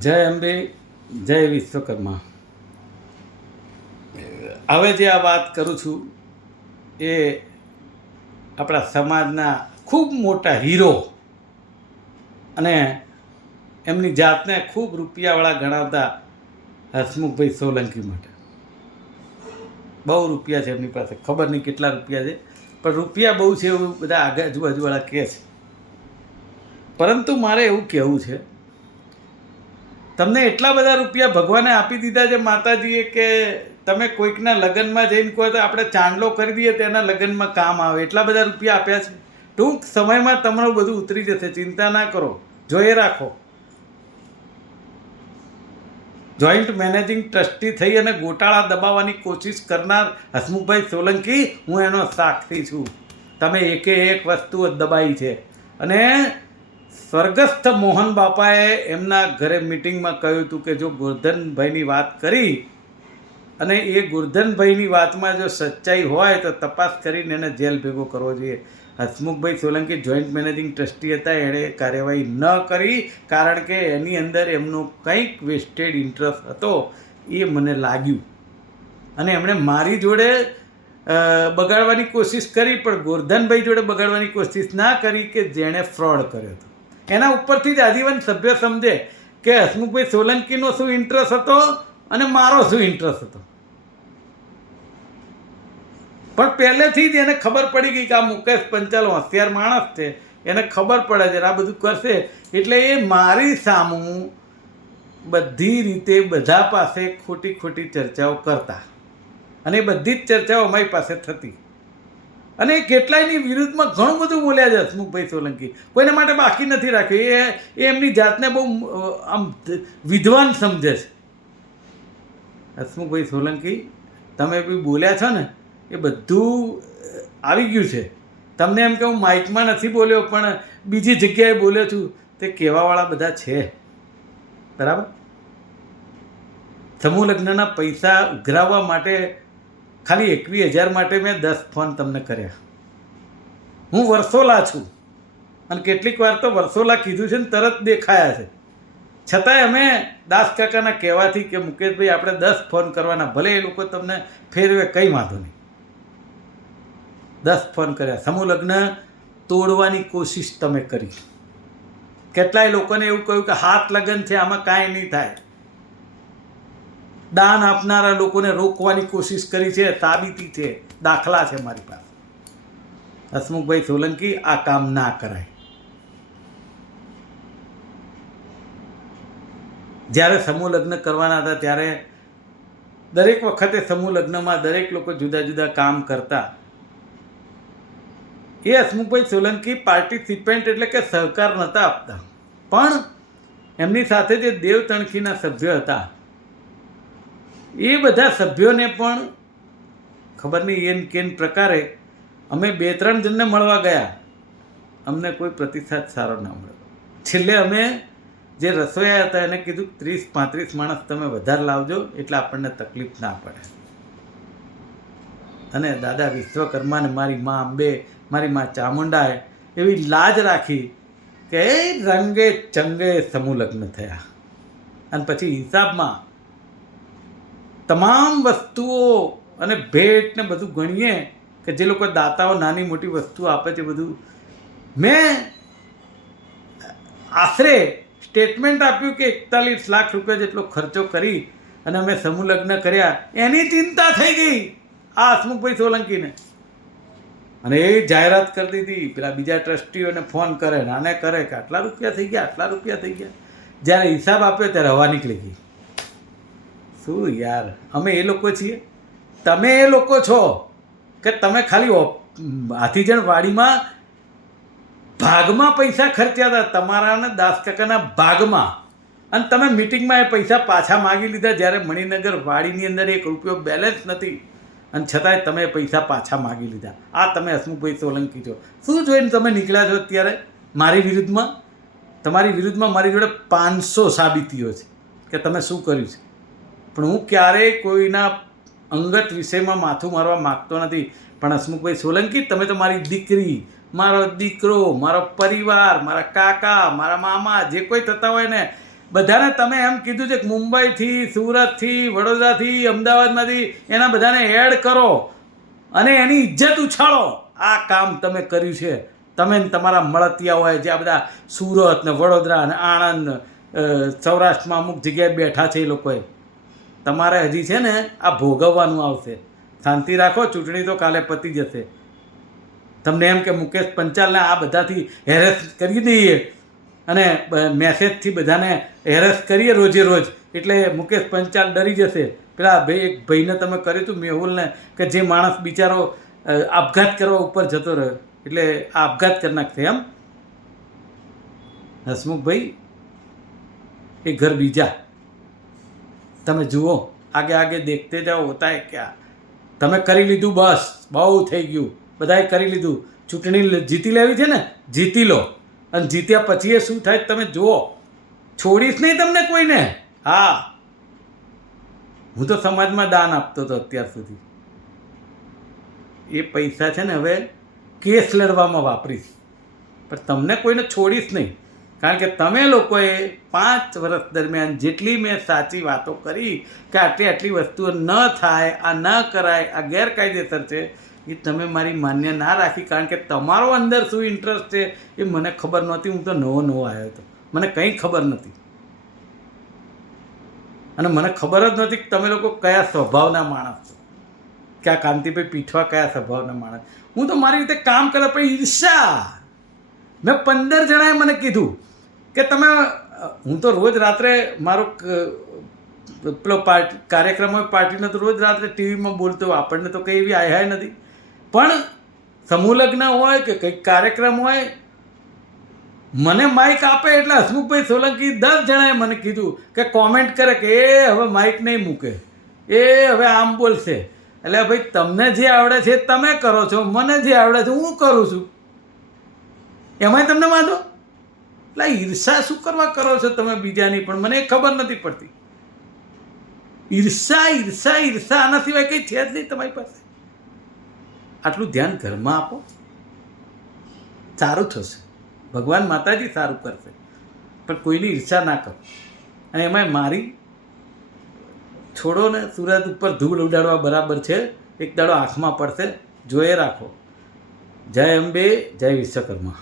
જય અંબે, જય વિશ્વકર્મા. હવે જે આ વાત કરું છું, એ આપણા સમાજના ખૂબ મોટા હીરો અને એમની જાતને ખૂબ રૂપિયાવાળા ગણાવતા હસમુખભાઈ સોલંકી માટે. બહુ રૂપિયા છે એમની પાસે. ખબર નહીં કેટલા રૂપિયા છે, પણ રૂપિયા બહુ છે એવું બધા આગળ આજુબાજુવાળા કહે છે. પરંતુ મારે એવું કહેવું છે તમને એટલા બધા રૂપિયા ભગવાને આપી દીધા છે માતાજીએ કે તમે કોઈકના લગ્નમાં જઈને કહો તો આપણે ચાંદલો કરી દઈએ, તેના લગ્નમાં કામ આવે. એટલા બધા રૂપિયા આપ્યા છે. ટૂંક સમયમાં તમારું બધું ઉતરી જશે. ચિંતા ના કરો. જોઈએ રાખો. જોઈન્ટ મેનેજિંગ ટ્રસ્ટી થઈ અને ગોટાળા દબાવવાની કોશિશ કરનાર હસમુખભાઈ સોલંકી, હું એનો સાક્ષી છું. તમે એકે એક વસ્તુ જ દબાઈ છે. અને સ્વર્ગસ્થ મોહન બાપાએ એમના ઘરે મિટિંગમાં કહ્યું હતું કે જો ગોરધનભાઈની વાત કરી અને એ ગુરધનભાઈની વાતમાં જો સચ્ચાઈ હોય તો તપાસ કરીને એને જેલ ભેગો કરવો જોઈએ. Hasmukhbhai Solanki joint managing trustee હતા, એણે કાર્યવાહી ન કરી કારણ કે એની અંદર એમનો કંઈક વેસ્ટેડ ઇન્ટરેસ્ટ હતો. એ મને લાગ્યું. અને એમણે મારી જોડે બગાડવાની કોશિશ કરી, પણ ગોરધનભાઈ જોડે બગાડવાની કોશિશ ના કરી કે જેણે ફ્રોડ કર્યો હતો. એના ઉપરથી જ આજીવન સભ્ય સમજે કે હસમુખભાઈ સોલંકીનો શું ઇન્ટરેસ્ટ હતો અને મારો શું ઇન્ટરેસ્ટ હતો. પણ પહેલેથી જ એને ખબર પડી ગઈ કે આ મુકેશ પંચાલ હોશિયાર માણસ છે. એને ખબર પડે છે આ બધું કરશે. એટલે એ મારી સામું બધી રીતે બધા પાસે ખોટી ખોટી ચર્ચાઓ કરતા. અને એ બધી જ ચર્ચાઓ અમારી પાસે થતી. અને કેટલાયની વિરુદ્ધમાં ઘણું બધું બોલ્યા છે હસમુખભાઈ સોલંકી. કોઈને માટે બાકી નથી રાખ્યું. એ એમની જાતને બહુ આમ વિદ્વાન સમજે છે. હસમુખભાઈ સોલંકી, તમે બી બોલ્યા છો ને, એ બધું આવી ગયું છે. તમને એમ કે હું માઇકમાં નથી બોલ્યો, પણ બીજી જગ્યાએ બોલ્યો છું, તે કહેવાવાળા બધા છે. બરાબર? સમૂહ લગ્નના પૈસા ઉઘરાવવા માટે ખાલી એકવીસ હજાર માટે મેં દસ ફોન તમને કર્યા. હું વર્ષોલા છું. અને કેટલીક વાર તો વર્ષોલા કીધું છે ને તરત દેખાયા છે. છતાંય અમે દાસ કાકાના કહેવાથી કે મુકેશભાઈ, આપણે દસ ફોન કરવાના, ભલે એ લોકો તમને ફેરવે, કંઈ વાંધો નહીં. દસ ફોન કર્યા. સમૂહ લગ્ન તોડવાની કોશિશ તમે કરી. કેટલાય લોકોને એવું કહ્યું કે હાથ લગ્ન છે, આમાં કાંઈ નહીં થાય. દાન આપનારા લોકોને રોકવાની કોશિશ કરી છે સાબિતી છે, દાખલા છે મારી પાસે. હસમુખભાઈ સોલંકી, આ કામ ના કરાય. જ્યારે સમૂહ લગ્ન કરવાના હતા, ત્યારે દરેક વખતે સમૂહ લગ્નમાં દરેક લોકો જુદા જુદા કામ કરતા. એ હસમુખભાઈ સોલંકી પાર્ટિસિપેન્ટ એટલે કે સહકાર નહોતા આપતા. પણ એમની સાથે જે દેવ તણખીના સભ્યો હતા એ બધા સભ્યોને પણ ખબર નહીં એન કેન પ્રકારે અમે બે ત્રણ જણને મળવા ગયા. અમને કોઈ પ્રતિસાદ સારો ના મળ્યો. છેલ્લે અમે જે રસોઈયા હતા એને કીધું ત્રીસ પાંત્રીસ માણસ તમે વધારે લાવજો એટલે આપણને તકલીફ ના પડે. અને દાદા વિશ્વકર્માને મારી મા અંબે, મારી મા ચામુંડાએ એવી લાજ રાખી કે રંગે ચંગે સમૂહ લગ્ન થયા. અને પછી હિસાબમાં તમામ વસ્તુઓ અને ભેટ ને બધું ગણીએ કે જે લોકો દાતાઓ નાની મોટી વસ્તુ આપે છે બધું. મેં આશરે સ્ટેટમેન્ટ આપ્યું કે એકતાલીસ લાખ રૂપિયા જેટલો ખર્ચો કરી અને અમે સમૂહ લગ્ન કર્યા. એની ચિંતા થઈ ગઈ આ હસમુખભાઈ સોલંકીને. અને એ જાહેરાત કરી દીધી. પેલા બીજા ટ્રસ્ટીઓને ફોન કરે ને આને કરે કે આટલા રૂપિયા થઈ ગયા, આટલા રૂપિયા થઈ ગયા. જ્યારે હિસાબ આપ્યો ત્યારે હવા નીકળી ગઈ. શું યાર? અમે એ લોકો છીએ. તમે એ લોકો છો કે તમે ખાલી હાથીજણ વાડીમાં ભાગમાં પૈસા ખર્ચ્યા હતા, તમારા અને દાસ કાકાના ભાગમાં. અને તમે મિટિંગમાં એ પૈસા પાછા માગી લીધા જ્યારે મણિનગર વાડીની અંદર એક રૂપિયો બેલેન્સ નથી. અને છતાંય તમે પૈસા પાછા માગી લીધા. આ તમે હસમુખભાઈ સોલંકી છો. શું જોઈને તમે નીકળ્યા છો અત્યારે મારી વિરુદ્ધમાં? તમારી વિરુદ્ધમાં મારી જોડે પાંચસો સાબિતીઓ છે કે તમે શું કર્યું છે? પણ હું ક્યારેય કોઈના અંગત વિષયમાં માથું મારવા માગતો નથી. પણ હસમુખભાઈ સોલંકી, તમે તો મારી દીકરી, મારો દીકરો, મારો પરિવાર, મારા કાકા, મારા મામા, જે કોઈ થતા હોય ને, બધાને તમે એમ કીધું છે કે મુંબઈથી, સુરતથી, વડોદરાથી, અમદાવાદમાંથી એના બધાને એડ કરો અને એની ઇજ્જત ઉછાળો. આ કામ તમે કર્યું છે. તમે તમારા મળતિયા હોય જે આ બધા સુરત ને વડોદરા ને આણંદ સૌરાષ્ટ્રમાં અમુક જગ્યાએ બેઠા છે એ લોકોએ. તમારે હજી છે ને આ ભોગવવાનું આવશે. શાંતિ રાખો, ચૂંટણી તો કાલે પતી જશે. તમને એમ કે મુકેશ પંચાલને આ બધાથી હેરેસ કરી દઈએ અને મેસેજથી બધાને હેરેસ કરીએ રોજે રોજ. એટલે મુકેશ પંચાલ ડરી જશે. પેલા ભાઈ એક ભાઈને તમે કર્યું હતું મેહુલને કે જે માણસ બિચારો આપઘાત કરવા ઉપર જતો રહ્યો. એટલે આ આપઘાત કરી નાખશે એમ. હસમુખભાઈ, એ ઘર બીજા. તમે જુઓ, આગે આગે દેખતે જાઓ હોતા ક્યા? તમે કરી લીધું બસ, બહુ થઈ ગયું. બધાએ કરી લીધું. ચૂંટણી જીતી લેવી છે ને, જીતી લો. અને જીત્યા પછી એ શું થાય તમે જુઓ. છોડીશ નહીં તમને કોઈને? હા. હું તો સમાજમાં દાન આપતો હતો અત્યાર સુધી. એ પૈસા છે ને હવે કેસ લડવામાં વાપરીશ. પણ તમને કોઈને છોડીશ નહીં. કારણ કે તમે લોકોએ પાંચ વર્ષ દરમિયાન જેટલી મેં સાચી વાતો કરી કે આટલી આટલી વસ્તુઓ ન થાય, આ ન કરાય, આ ગેરકાયદેસર છે, એ તમે મારી માન્ય ના રાખી. કારણ કે તમારો અંદર શું ઇન્ટરેસ્ટ છે એ મને ખબર નહોતી, હું તો નવો નવો આવ્યો હતો. મને કંઈ ખબર નથી અને મને ખબર જ નથી કે તમે લોકો કયા સ્વભાવના માણસ છો. કે આ કાંતિભાઈ પીઠવા કયા સ્વભાવના માણસ. હું તો મારી રીતે કામ કરે પણ ઈર્ષા મેં પંદર જણાએ મને કીધું કે તમે હું તો રોજ રાત્રે મારો પેલો પાર્ટી, કાર્યક્રમ હોય પાર્ટીનો તો રોજ રાત્રે ટીવીમાં બોલતો હોય. આપણને તો કંઈ એવી આય નથી. પણ સમૂહ લગ્ન હોય કે કંઈક કાર્યક્રમ હોય, મને માઇક આપે એટલે હસમુખભાઈ સોલંકી દસ જણાએ મને કીધું કે કોમેન્ટ કરે કે, એ, હવે માઇક નહીં મૂકે. એ, હવે આમ બોલશે. એટલે ભાઈ, તમને જે આવડે છે તમે કરો છો, મને જે આવડે છે હું કરું છું. એમાંય તમને વાંધો? એટલે ઈર્ષા શું કરવા કરો છો તમે બીજાની? પણ મને ખબર નથી પડતી. ઈર્ષા ઈર્ષા ઈર્ષા, આના સિવાય કંઈ છે જ નહીં તમારી પાસે. આટલું ધ્યાન ઘરમાં આપો. સારું થશે. ભગવાન માતાજી સારું કરશે. પણ કોઈની ઈર્ષા ના કરો. અને એમાંય મારી છોડો ને સુરત ઉપર ધૂળ ઉડાડવા બરાબર છે. એક દાડો આંખમાં પડશે. જોયે રાખો. જય અંબે, જય વિશ્વકર્મા.